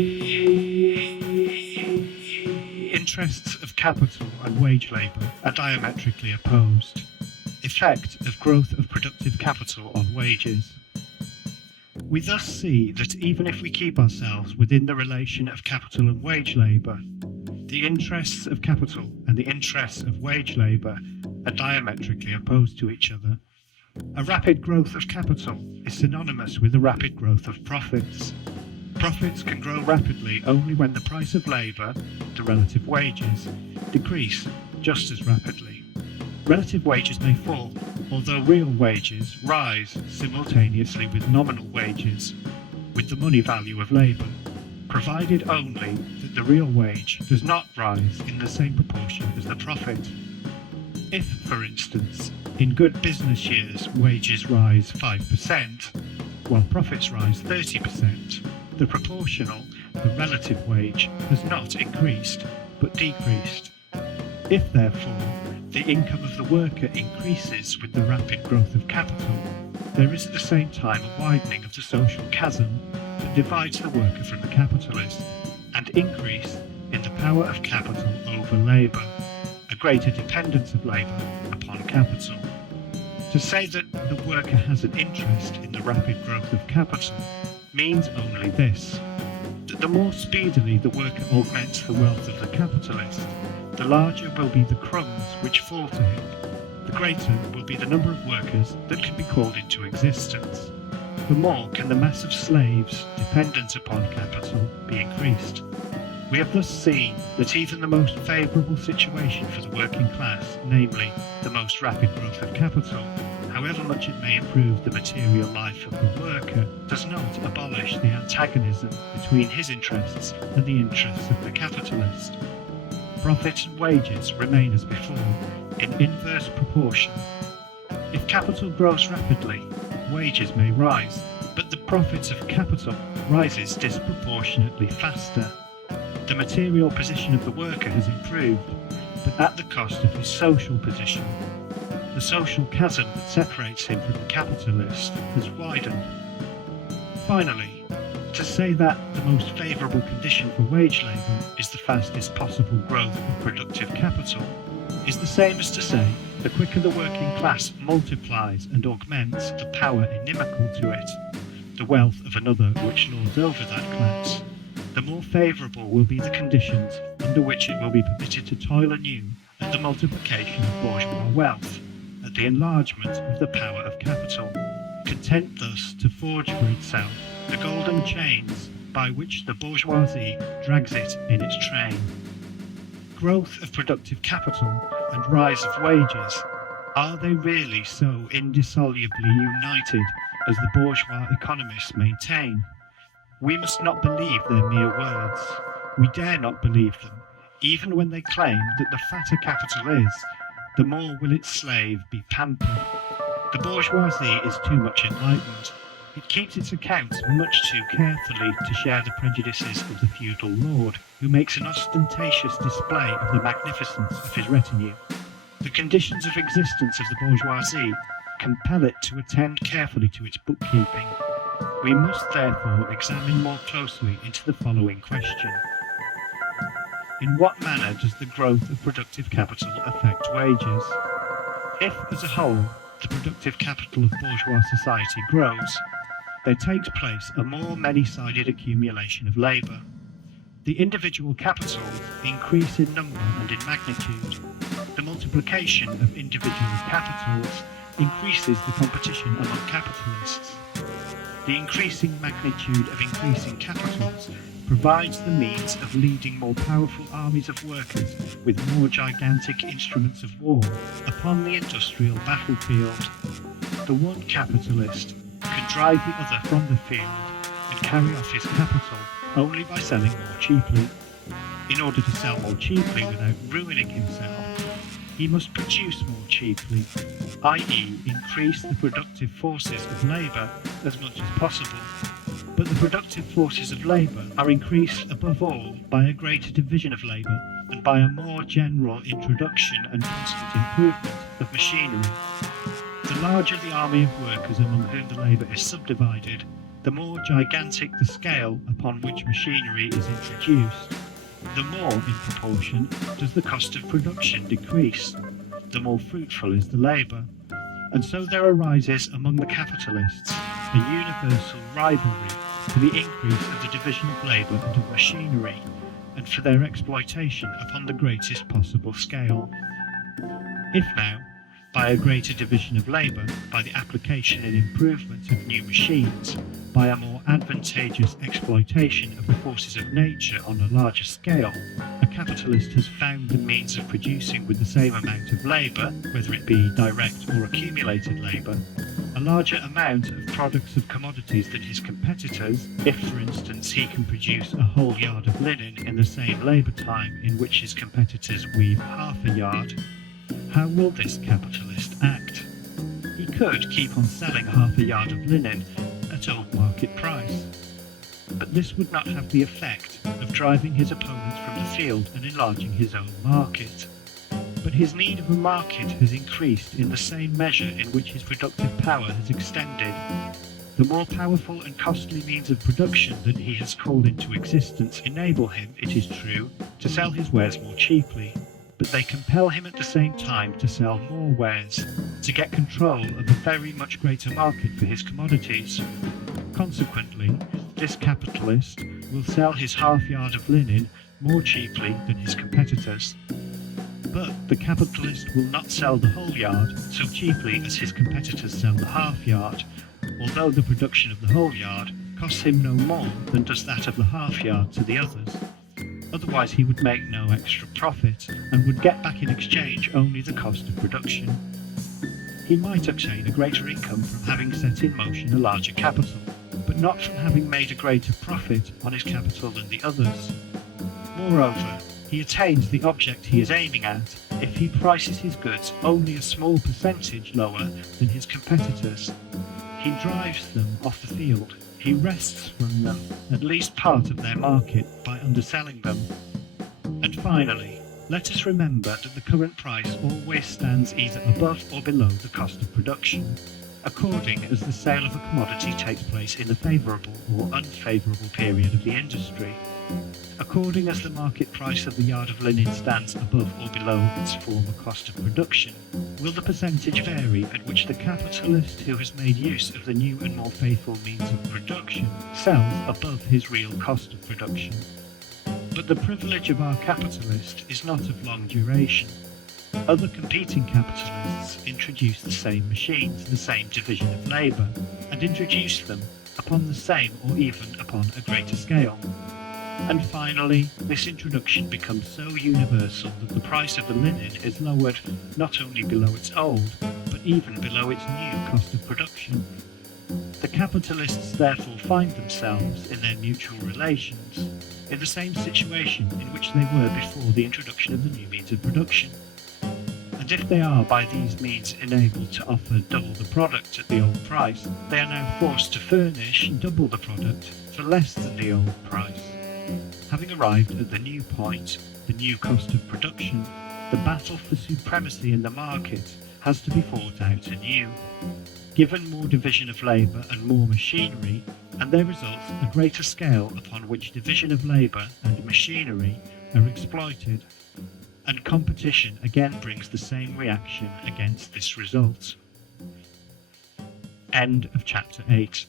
The interests of capital and wage labour are diametrically opposed. Effect of growth of productive capital on wages. We thus see that even if we keep ourselves within the relation of capital and wage labour, the interests of capital and the interests of wage labour are diametrically opposed to each other. A rapid growth of capital is synonymous with a rapid growth of profits. Profits can grow rapidly only when the price of labour, the relative wages, decrease just as rapidly. Relative wages may fall, although real wages rise simultaneously with nominal wages, with the money value of labour, provided only that the real wage does not rise in the same proportion as the profit. If, for instance, in good business years wages rise 5%, while profits rise 30%, the proportional, the relative wage has not increased, but decreased. If, therefore, the income of the worker increases with the rapid growth of capital, there is at the same time a widening of the social chasm that divides the worker from the capitalist, and increase in the power of capital over labour, a greater dependence of labour upon capital. To say that the worker has an interest in the rapid growth of capital means only this, that the more speedily the worker augments the wealth of the capitalist, the larger will be the crumbs which fall to him, the greater will be the number of workers that can be called into existence, the more can the mass of slaves dependent upon capital be increased. We have thus seen that even the most favourable situation for the working class, namely the most rapid growth of capital, however much it may improve the material life of the worker, does not abolish the antagonism between his interests and the interests of the capitalist. Profits and wages remain as before, in inverse proportion. If capital grows rapidly, wages may rise, but the profits of capital rises disproportionately faster. The material position of the worker has improved, but at the cost of his social position. The social chasm that separates him from the capitalist has widened. Finally, to say that the most favourable condition for wage labour is the fastest possible growth of productive capital is the same as to say the quicker the working class multiplies and augments the power inimical to it, the wealth of another which lords over that class, the more favourable will be the conditions under which it will be permitted to toil anew at the multiplication of bourgeois wealth, at the enlargement of the power of capital, content thus to forge for itself the golden chains by which the bourgeoisie drags it in its train. Growth of productive capital and rise of wages, are they really so indissolubly united as the bourgeois economists maintain? We must not believe their mere words. We dare not believe them, even when they claim that the fatter capital is, the more will its slave be pampered. The bourgeoisie is too much enlightened. It keeps its accounts much too carefully to share the prejudices of the feudal lord, who makes an ostentatious display of the magnificence of his retinue. The conditions of existence of the bourgeoisie compel it to attend carefully to its bookkeeping. We must therefore examine more closely into the following question. In what manner does the growth of productive capital affect wages? If, as a whole, the productive capital of bourgeois society grows, there takes place a more many-sided accumulation of labour. The individual capitals increase in number and in magnitude. The multiplication of individual capitals increases the competition among capitalists. The increasing magnitude of increasing capitals provides the means of leading more powerful armies of workers with more gigantic instruments of war upon the industrial battlefield. The one capitalist can drive the other from the field and carry off his capital only by selling more cheaply. In order to sell more cheaply without ruining himself, he must produce more cheaply, i.e. increase the productive forces of labour as much as possible. But the productive forces of labour are increased above all by a greater division of labour and by a more general introduction and constant improvement of machinery. The larger the army of workers among whom the labour is subdivided, The more gigantic the scale upon which machinery is introduced, the more in proportion does the cost of production decrease, the more fruitful is the labour. And so there arises among the capitalists a universal rivalry for the increase of the division of labour and of machinery, and for their exploitation upon the greatest possible scale. If now, by a greater division of labour, by the application and improvement of new machines, by a more advantageous exploitation of the forces of nature on a larger scale, a capitalist has found the means of producing with the same amount of labour, whether it be direct or accumulated labour, a larger amount of products of commodities than his competitors. If, for instance, he can produce a whole yard of linen in the same labour time in which his competitors weave half a yard, how will this capitalist act? He could keep on selling half a yard of linen at old market price, but this would not have the effect of driving his opponents from the field and enlarging his own market. But his need of a market has increased in the same measure in which his productive power has extended. The more powerful and costly means of production that he has called into existence enable him, it is true, to sell his wares more cheaply, but they compel him at the same time to sell more wares, to get control of a very much greater market for his commodities. Consequently, this capitalist will sell his half yard of linen more cheaply than his competitors. But the capitalist will not sell the whole yard so cheaply as his competitors sell the half yard, although the production of the whole yard costs him no more than does that of the half yard to the others. Otherwise he would make no extra profit, and would get back in exchange only the cost of production. He might obtain a greater income from having set in motion a larger capital, but not from having made a greater profit on his capital than the others. Moreover, he attains the object he is aiming at if he prices his goods only a small percentage lower than his competitors. He drives them off the field. He wrests from them at least part of their market by underselling them. And finally, let us remember that the current price always stands either above or below the cost of production, according as the sale of a commodity takes place in a favourable or unfavourable period of the industry. According as the market price of the yard of linen stands above or below its former cost of production, will the percentage vary at which the capitalist who has made use of the new and more faithful means of production sells above his real cost of production. But the privilege of our capitalist is not of long duration. Other competing capitalists introduce the same machines, the same division of labour, and introduce them upon the same or even upon a greater scale. And finally, this introduction becomes so universal that the price of the linen is lowered not only below its old, but even below its new cost of production. The capitalists therefore find themselves, in their mutual relations, in the same situation in which they were before the introduction of the new means of production. And if they are by these means enabled to offer double the product at the old price, they are now forced to furnish double the product for less than the old price. Having arrived at the new point, the new cost of production, the battle for supremacy in the market has to be fought out anew. Given more division of labour and more machinery, and there results a greater scale upon which division of labour and machinery are exploited, and competition again brings the same reaction against this result. End of chapter 8.